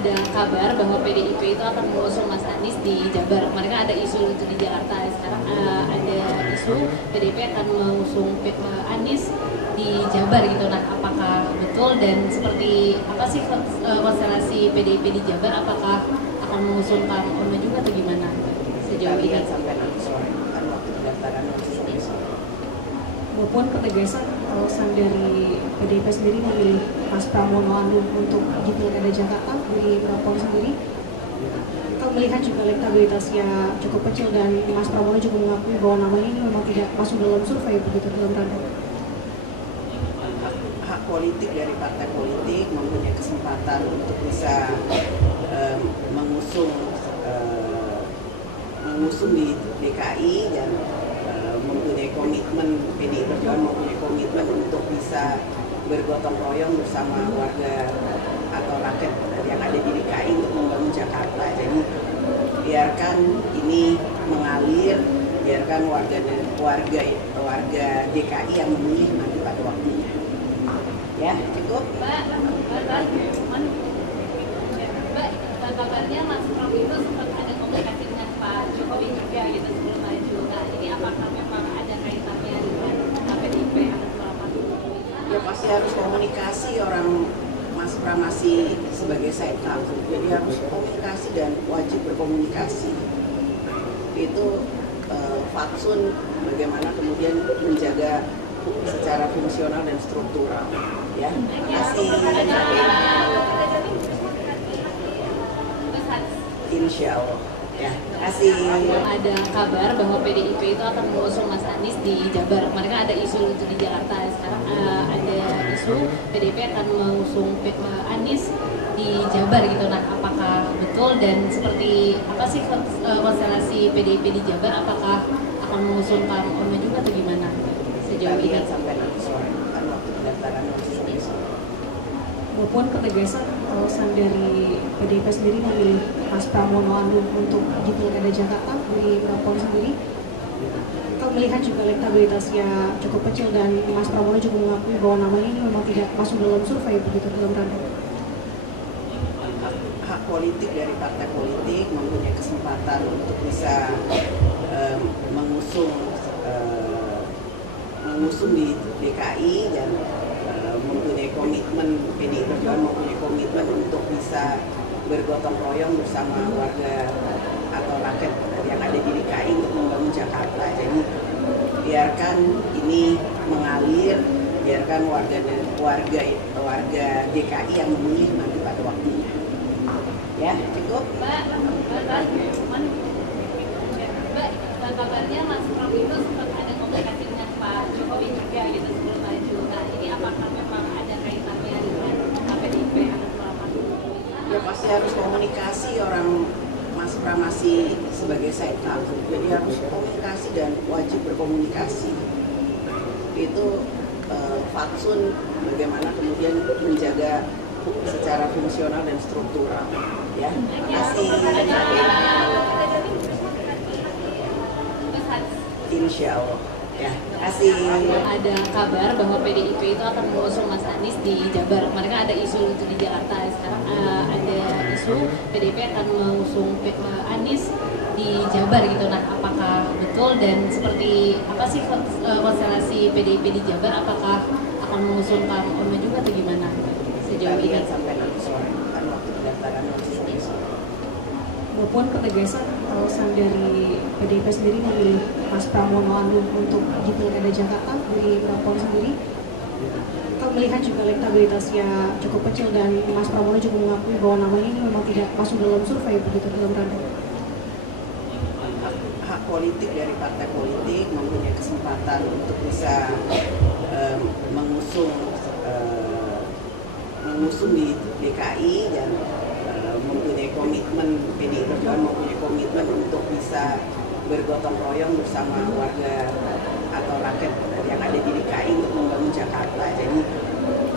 ada kabar bahwa PDIP itu akan mengusung Mas Anies di Jabar. Kemarin kan ada isu itu di Jakarta. Sekarang ada isu PDIP akan mengusung Anies di Jabar gitu. Nah, apakah betul dan seperti apa sih konstelasi PDIP di Jabar? Apakah akan mengusung Kang Ono juga atau gimana sejauh ini? Sampai nanti sore kan waktu pendaftaran masih sampai sore. Maupun ketegasan alasan dari PDIP sendiri memilih Mas Pramono Anung untuk di Pilkada Jakarta dari Prabowo sendiri. Kalau melihat juga elektabilitasnya cukup kecil dan Mas Pramono juga mengakui bahwa namanya ini memang tidak masuk dalam survei begitu dalam tanda. Hak politik dari partai politik mempunyai kesempatan untuk bisa mengusung di DKI dan mempunyai komitmen, PDI Perjuangan mempunyai komitmen untuk bisa bergotong royong bersama warga atau rakyat yang ada di DKI untuk membangun Jakarta. Jadi biarkan ini mengalir, biarkan warga DKI yang memilih nanti pada waktunya. Ya, cukup. Mbak, kabarnya Mas Pram itu sempat ada komunikasi dengan Pak Jokowi juga gitu sebelum maju. Nah, ini apakah memang ada kaitannya dengan PDIP akan melakukan Jokowi? Ya pasti harus komunikasi, orang Mas Pram masih sebagai Said Akhil, jadi harus komunikasi dan wajib berkomunikasi. Itu fatsun bagaimana kemudian menjaga secara fungsional dan struktural. Ya, terima kasih. Insya Allah. Ya, kasih. Ada kabar bahwa PDIP itu akan mengusung Mas Anies di Jabar. Kemarin kan ada isu itu di Jakarta. Sekarang ada isu PDIP akan mengusung Anies di Jabar gitu. Nah, apakah betul dan seperti apa sih konstelasi PDIP di Jabar? Apakah akan mengusung Kang Ono juga atau gimana sejauh ini? Sampai nanti sore kan waktu pendaftaran masih sampai sore. Maupun ketegasan alasan dari PDIP sendiri memilih Mas Pramono Anung untuk di Pilkada Jakarta dari Prabowo sendiri. Kalau melihat juga elektabilitasnya cukup kecil dan Mas Pramono juga mengakui bahwa namanya ini memang tidak masuk dalam survei begitu dalam tanda. Hak politik dari partai politik mempunyai kesempatan untuk bisa mengusung di DKI dan mempunyai komitmen, PDI Perjuangan mempunyai komitmen untuk bisa bergotong royong bersama warga atau rakyat yang ada di DKI untuk membangun Jakarta. Jadi biarkan ini mengalir, biarkan warga DKI yang memilih nanti pada waktunya. Ya, cukup. Mbak, kabarnya Mas Pram itu sempat ada komunikasi dengan Pak Jokowi juga gitu sebelum maju. Nah, ini apakah memang ada kaitannya dengan PDIP akan melakukan Jokowi? Ya pasti harus komunikasi, orang Mas Pram masih sebagai Said Akhil, jadi harus komunikasi dan wajib berkomunikasi. Itu fatsun bagaimana kemudian menjaga secara fungsional dan struktural. Ya, terima kasih. Insya Allah. Ya, kasih. Ada kabar bahwa PDIP itu akan mengusung Mas Anies di Jabar. Kemarin kan ada isu itu di Jakarta. Sekarang ada isu PDIP akan mengusung Anies di Jabar gitu. Nah, apakah betul dan seperti apa sih konstelasi PDIP di Jabar? Apakah akan mengusung Kang Ono juga atau gimana sejauh ini? Sampai nanti sore kan waktu pendaftaran masih sampai sore. Maupun ketegasan alasan dari PDIP sendiri memilih Mas Pramono Anung untuk di Pilkada Jakarta dari Prabowo sendiri. Kalau melihat juga elektabilitasnya cukup kecil dan Mas Pramono juga mengakui bahwa namanya ini memang tidak masuk dalam survei begitu dalam tanda. Hak politik dari partai politik mempunyai kesempatan untuk bisa mengusung di DKI dan mempunyai komitmen, PDI Perjuangan mempunyai komitmen untuk bisa bergotong royong bersama warga atau rakyat yang ada di DKI untuk membangun Jakarta. Jadi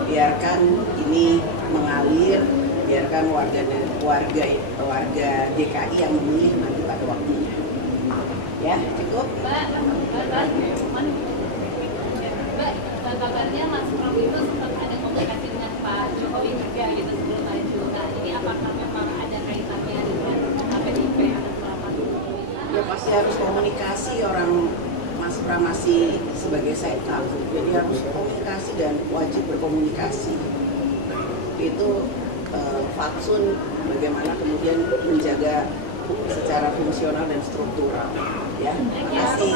biarkan ini mengalir, biarkan warga DKI yang memilih nanti pada waktunya. Ya, cukup. Mbak, kabarnya Mas Pram itu sempat ada komunikasi dengan Pak Jokowi juga gitu sebelum maju. Nah, ini apakah memang pasti harus komunikasi orang Mas Pram masih sebagai sekda, jadi harus komunikasi dan wajib berkomunikasi. Itu fatsun bagaimana kemudian menjaga secara fungsional dan struktural. Ya, terima kasih.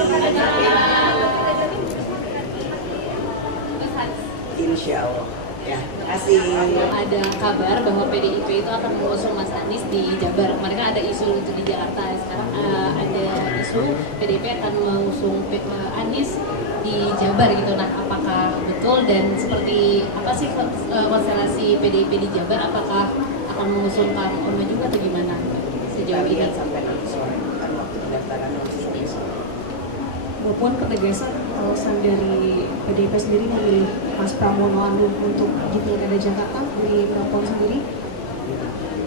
Insya Allah. Ya, kasih. Ada kabar bahwa PDIP itu akan mengusung Mas Anies di Jabar. Kemarin kan ada isu itu di Jakarta. Sekarang ada isu PDIP akan mengusung Anies di Jabar gitu. Nah, apakah betul dan seperti apa sih konstelasi PDIP di Jabar? Apakah akan mengusung Kang Ono juga atau gimana sejauh Kita ini? lihat sampai nanti sore, kan waktu pendaftaran masih sampai sore. Maupun ketegasan alasan dari PDIP sendiri memilih Mas Pramono Anung untuk di Pilkada Jakarta dari Prapon sendiri,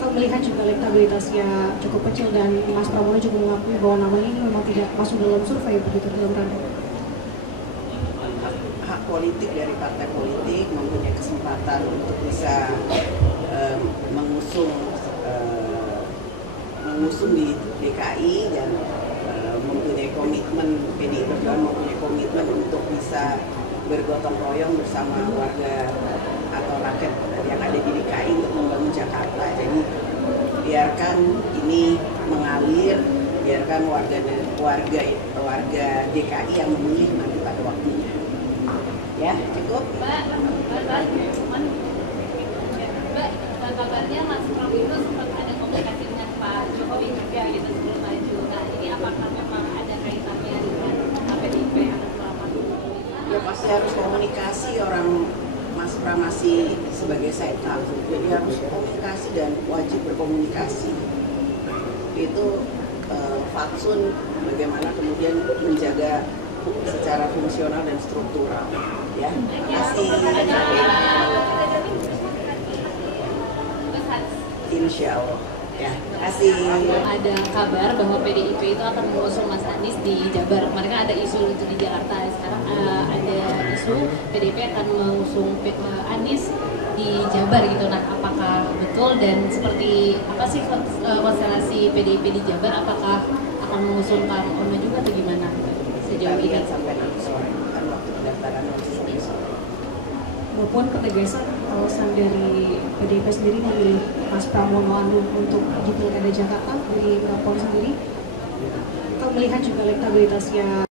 kalau melihat juga elektabilitasnya cukup kecil dan Mas Pramono juga mengakui bahwa namanya ini memang tidak masuk dalam survei begitu dalam radar. Hak politik dari partai politik mempunyai kesempatan untuk bisa mengusung di DKI dan mempunyai komitmen, PDI Perjuangan mempunyai komitmen untuk bisa bergotong royong bersama warga atau rakyat yang ada di DKI untuk membangun Jakarta. Jadi biarkan ini mengalir, biarkan warga DKI yang memilih nanti pada waktunya. Ya, cukup. Mbak, kabarnya Mas Pram itu sempat ada komunikasi dengan Pak Jokowi juga gitu sebelum maju. Nah, ini apakah memang ada kaitannya dengan PDIP akan melakukan? Ya pasti harus komunikasi orang Mas Pram masih sebagai sekda, jadi harus komunikasi dan wajib berkomunikasi. Itu fatsun bagaimana kemudian menjaga secara fungsional dan struktural. Ya, terima kasih. Insya Allah. Ya, kasih. Ada kabar bahwa PDIP itu akan mengusung Mas Anies di Jabar. Kemarin kan ada isu itu di Jakarta. Sekarang ada isu PDIP akan mengusung Anies di Jabar gitu. Nah, apakah betul dan seperti apa sih konstelasi PDIP di Jabar? Apakah akan mengusung Kang Ono juga atau gimana Kita sejauh ini? lihat sampai nanti sore, kan waktu pendaftaran masih sampai sore. Maupun ketegasan alasan dari PDIP sendiri memilih Mas Pramono Anung untuk di Pilkada Jakarta dari Prapon sendiri, kalau melihat juga elektabilitasnya